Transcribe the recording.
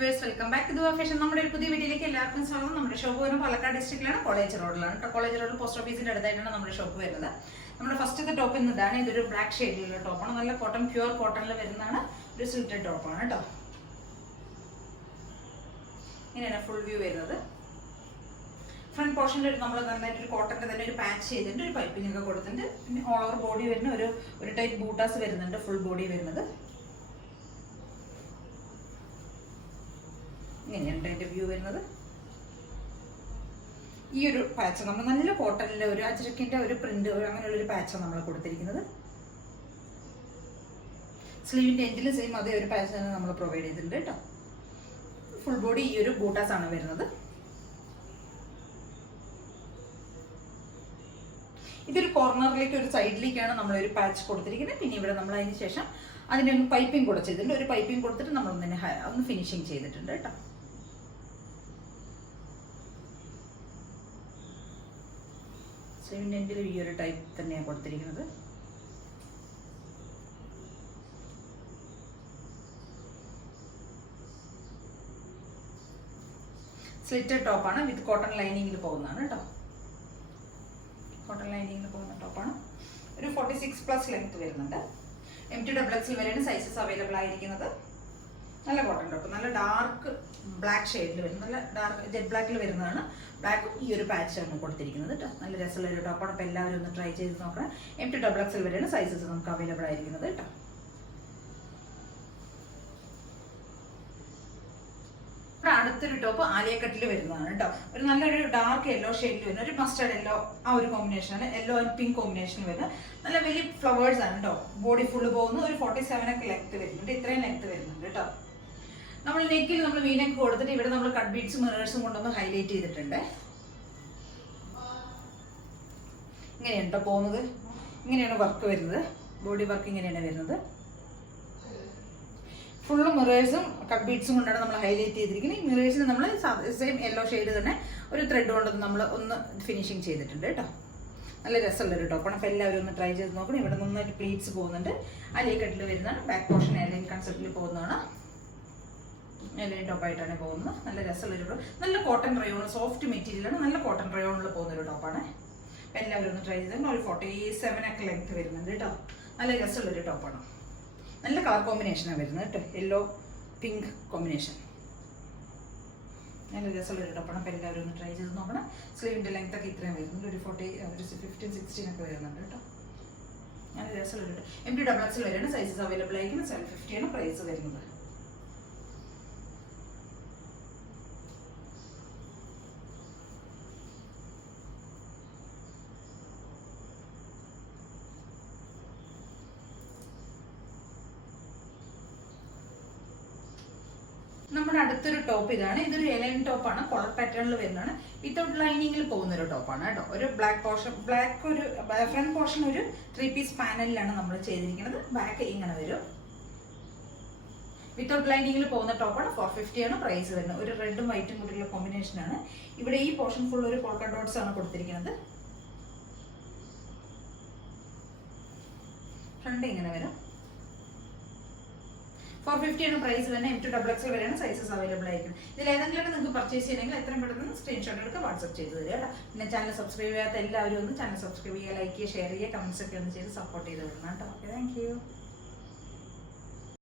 Viewers, welcome back to ദുആ fashion. നമ്മുടെ ഒരു പുതിയ വീഡിയോയിലേക്ക് എല്ലാവർക്കും സ്വാഗതം. നമ്മുടെ ഷോപ്പ് വരുന്നത് പാലക്കാട് ഡിസ്ട്രിക്റ്റിലാണ്, കോളേജ് റോഡിലാണ്. കോളേജ് റോഡ് പോസ്റ്റ് ഓഫീസിന്റെ അടുത്തായിട്ടാണ് നമ്മുടെ ഷോപ്പ് വരുന്നത്. നമ്മുടെ ഫസ്റ്റത്തെ ടോപ്പ് ഇതാണ്. ഇതൊരു ബ്ലാക്ക് ഷെയ്ഡിലുള്ള ടോപ്പാണ്. നല്ല കോട്ടൺ, പ്യുവർ കോട്ടണിൽ വരുന്നതാണ്. ഒരു സ്ലിറ്റഡ് ടോപ്പാണ് കേട്ടോ. ഇങ്ങനെയാണ് ഫുൾ വ്യൂ വരുന്നത്. ഫ്രണ്ട് പോർഷനിൽ നമ്മൾ നന്നായിട്ട് ഒരു കോട്ടന്റെ തന്നെ ഒരു പാച്ച് ചെയ്തിട്ടുണ്ട്, ഒരു പൈപ്പിംഗ് ഒക്കെ കൊടുത്തിട്ടുണ്ട്. പിന്നെ ഓൾ ഓവർ ബോഡി വരുന്ന ഒരു ടൈപ്പ് ബൂട്ടാസ് വരുന്നുണ്ട്, ഫുൾ ബോഡി വരുന്നത്. ഇങ്ങനെയാണ് അതിന്റെ വ്യൂ വരുന്നത്. ഈ ഒരു പാച്ച് നമ്മൾ നല്ല കോട്ടണിലെ ഒരു അജ്രക്കിന്റെ ഒരു പ്രിന്റ് അങ്ങനെയുള്ള ഒരു പാച്ചാണ് നമ്മൾ കൊടുത്തിരിക്കുന്നത്. സ്ലീവിന്റെ എൻഡിലും സെയിം അതേ ഒരു പാച്ച് തന്നെ നമ്മൾ പ്രൊവൈഡ് ചെയ്തിട്ടുണ്ട് കേട്ടോ. ഫുൾ ബോഡി ഈ ഒരു ബൂട്ടാസ് ആണ് വരുന്നത്. ഇതൊരു കോർണറിലേക്ക് ഒരു സൈഡിലേക്കാണ് നമ്മൾ ഒരു പാച്ച് കൊടുത്തിരിക്കുന്നത്. പിന്നെ ഇവിടെ നമ്മൾ അതിന് ശേഷം അതിൻ്റെ ഒന്ന് പൈപ്പിംഗ് കൂടെ ചെയ്തിട്ടുണ്ട്. ഒരു പൈപ്പിംഗ് കൊടുത്തിട്ട് നമ്മൾ ഒന്ന് ഫിനിഷിങ് ചെയ്തിട്ടുണ്ട് കേട്ടോ. സ്ലീവിൻ്റെ എൻഡിൽ ഈ ഒരു ടൈപ്പ് തന്നെയാണ് കൊടുത്തിരിക്കുന്നത്. സ്ലിറ്റഡ് ടോപ്പാണ്, വിത്ത് കോട്ടൺ ലൈനിങ്ങിൽ പോകുന്നതാണ് കേട്ടോ. കോട്ടൺ ലൈനിങ്ങിൽ പോകുന്ന ടോപ്പാണ്. ഒരു 46+ ലെങ്ത് വരുന്നുണ്ട്. MT XXL വരെയാണ് സൈസസ് അവൈലബിൾ ആയിരിക്കുന്നത്. നല്ല കോട്ടൺ ടോപ്പ്, നല്ല ഡാർക്ക് ബ്ലാക്ക് ഷെയ്ഡിൽ വരുന്നത്, നല്ല ഡാർക്ക് ജെറ്റ് ബ്ലാക്കിൽ വരുന്നതാണ്. ബ്ലാക്കും ഈ ഒരു പാച്ചാണ് കൊടുത്തിരിക്കുന്നത് കേട്ടോ. നല്ല രസമുള്ള ഒരു ടോപ്പാണ്. അപ്പോൾ എല്ലാവരും ഒന്ന് ട്രൈ ചെയ്ത് നോക്കണം. MT XXL വരെയാണ് സൈസസ് നമുക്ക് അവൈലബിൾ ആയിരിക്കുന്നത് കേട്ടോ. അടുത്തൊരു ടോപ്പ് ആലിയ കട്ടിൽ വരുന്നതാണ് കേട്ടോ. ഒരു നല്ലൊരു ഡാർക്ക് യെല്ലോ ഷെയ്ഡിൽ വരുന്ന ഒരു മസ്റ്റർഡ് യെല്ലോ, ആ ഒരു കോമ്പിനേഷനാണ്. യെല്ലോ ആൻഡ് പിങ്ക് കോമ്പിനേഷൻ വരുന്നത്. നല്ല വലിയ ഫ്ലവേഴ്സ് ആണ് കേട്ടോ. ബോഡി ഫുള്ള് പോകുന്നത്. ഒരു 47 ലെങ്ത് വരുന്നുണ്ട്. ഇത്രയും ലെങ്ത് വരുന്നുണ്ട് കേട്ടോ. നമ്മൾ നെക്കിൽ നമ്മൾ വീനക്ക് കൊടുത്തിട്ട് ഇവിടെ നമ്മൾ കട്ട് ബീഡ്സും മിറേഴ്സും കൊണ്ടൊന്ന് ഹൈലൈറ്റ് ചെയ്തിട്ടുണ്ട്. ഇങ്ങനെയാണ് കേട്ടോ പോകുന്നത്. ഇങ്ങനെയാണ് വർക്ക് വരുന്നത്. ബോഡി വർക്ക് ഇങ്ങനെയാണ് വരുന്നത്. ഫുള്ള് മിറേഴ്സും കട്ട് ബീഡ്സും കൊണ്ടാണ് നമ്മൾ ഹൈലൈറ്റ് ചെയ്തിരിക്കുന്നത്. ഈ മിറേഴ്സിന് നമ്മൾ സെയിം യെല്ലോ ഷെയ്ഡ് തന്നെ ഒരു ത്രെഡ് കൊണ്ടൊന്ന് നമ്മൾ ഒന്ന് ഫിനിഷിങ് ചെയ്തിട്ടുണ്ട് കേട്ടോ. നല്ല രസമുള്ളൊരു ടോപ്പാണ്. അപ്പോൾ എല്ലാവരും ഒന്ന് ട്രൈ ചെയ്ത് നോക്കണം. ഇവിടെ നന്നായിട്ട് പ്ലീറ്റ്സ് പോകുന്നുണ്ട്. അലൈൻ കട്ടിൽ വരുന്നതാണ്. ബാക്ക് പോർഷൻ എയർലൈൻ കൺസെപ്റ്റിൽ പോകുന്നതാണ്. എയർലൈൻ ടോപ്പായിട്ടാണ് പോകുന്നത്. നല്ല രസമുള്ളൊരു, നല്ല കോട്ടൺ റയോൺ, സോഫ്റ്റ് മെറ്റീരിയലാണ്. നല്ല കോട്ടൺ റയോണിൽ പോകുന്നൊരു ടോപ്പാണ്. അപ്പോൾ എല്ലാവരും ഒന്ന് ട്രൈ ചെയ്ത്. ഒരു 47 ലെങ്ത് വരുന്നുണ്ട് കേട്ടോ. നല്ല രസമുള്ളൊരു ടോപ്പാണ്. നല്ല കളർ കോമ്പിനേഷനാണ് വരുന്നത് കേട്ടോ. Yellow pink combination. നല്ല രസമുള്ളൊരു ടോപ്പാണ്. അപ്പോൾ എല്ലാവരും ഒന്ന് ട്രൈ ചെയ്ത് നോക്കണം. സ്ലീവിൻ്റെ ലെങ്ത് ഒക്കെ ഇത്രയും വരുന്നുണ്ട്. ഒരു 15-16 ഒക്കെ വരുന്നുണ്ട് കേട്ടോ. നല്ല രസമുള്ളൊരു MT XXL വരെയാണ് സൈസസ് അവൈലബിൾ ആയിരിക്കുന്നത്. 750 ആണ് പ്രൈസ് വരുന്നത്. നമ്മുടെ അടുത്തൊരു ടോപ്പ് ഇതാണ്. ഇതൊരു എലൈൻ ടോപ്പാണ്. കോളർ പാറ്റേണിൽ വരുന്നതാണ്. വിത്തൗട്ട് ലൈനിങ്ങിൽ പോകുന്ന ഒരു ടോപ്പാണ് കേട്ടോ. ഒരു ബ്ലാക്ക് പോർഷൻ, ഒരു ഫ്രണ്ട് പോർഷൻ ഒരു 3 പീസ് പാനലിലാണ് നമ്മൾ ചെയ്തിരിക്കുന്നത്. ബാക്ക് ഇങ്ങനെ വരും. വിത്തൗട്ട് ലൈനിങ്ങിൽ പോകുന്ന ടോപ്പാണ്. 450 ആണ് പ്രൈസ് വരുന്നത്. ഒരു റെഡും വൈറ്റും കൂടിയുള്ള കോമ്പിനേഷനാണ്. ഇവിടെ ഈ പോർഷൻ ഫുൾ ഒരു പോൾക്ക ഡോട്ട്സ് ആണ് കൊടുത്തിരിക്കുന്നത്. ഫ്രണ്ട് ഇങ്ങനെ വരും. 450 ആണ് പ്രൈസ് തന്നെ. MT XXL വരെയാണ് സൈസസ് അവൈലബിൾ ആയിരിക്കും. ഇതിൽ ഏതെങ്കിലും നിങ്ങൾക്ക് പർച്ചേസ് ചെയ്യണമെങ്കിൽ എത്രയും പെട്ടെന്ന് സ്ക്രീൻഷോട്ട് എടുക്കുക, വാട്സ്ആപ്പ് ചെയ്ത് തരിക കേട്ടോ. പിന്നെ ചാനൽ സബ്സ്ക്രൈബ് ചെയ്യാത്ത എല്ലാവരും ഒന്ന് ചാനൽ സബ്സ്ക്രൈബ് ചെയ്യുക, ലൈക്ക് ചെയ്യുക, ഷെയർ ചെയ്യുക, കമൻസ് ഒക്കെ ഒന്ന് ചെയ്ത് സപ്പോർട്ട് ചെയ്ത് വിടണം കേട്ടോ. Okay, thank you.